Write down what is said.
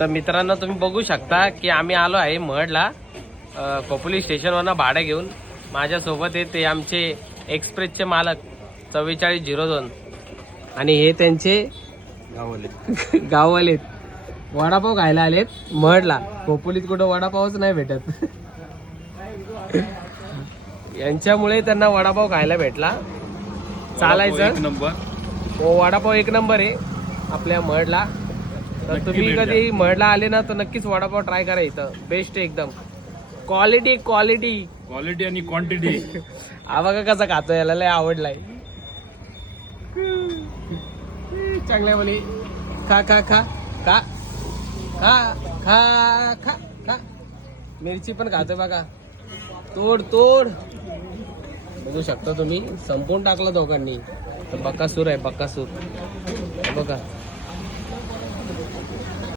तर मित्रांनो तुम्ही बघू शकता की आम्ही आलो आहे महडला खोपोली स्टेशनवरनं भाडं घेऊन. माझ्यासोबत आहे ते आमचे एक्सप्रेसचे मालक 4402 आणि हे त्यांचे गाववाले वडापाव खायला आलेत महडला. खोपोलीत कुठं वडापावच नाही भेटत. यांच्यामुळे त्यांना वडापाव खायला भेटला. चालायचं नंबर हो, वडापाव एक नंबर आहे आपल्या महडला. तर तुम्ही कधी महडला आले ना तर नक्कीच वडापाव ट्राय करा. इथं बेस्ट आहे एकदम. क्वालिटी क्वालिटी क्वालिटी आणि क्वांटिटी. हा बघा कसा खातो, याला लय आवडलाय. चांगल्या बोली खा खा खा खा खा खा खा खा. मिरची पण खातो बघा. तोड तोड बघू शकता तुम्ही. संपवून टाकला दोघांनी. तर बकासूर आहे बकासूर बघा.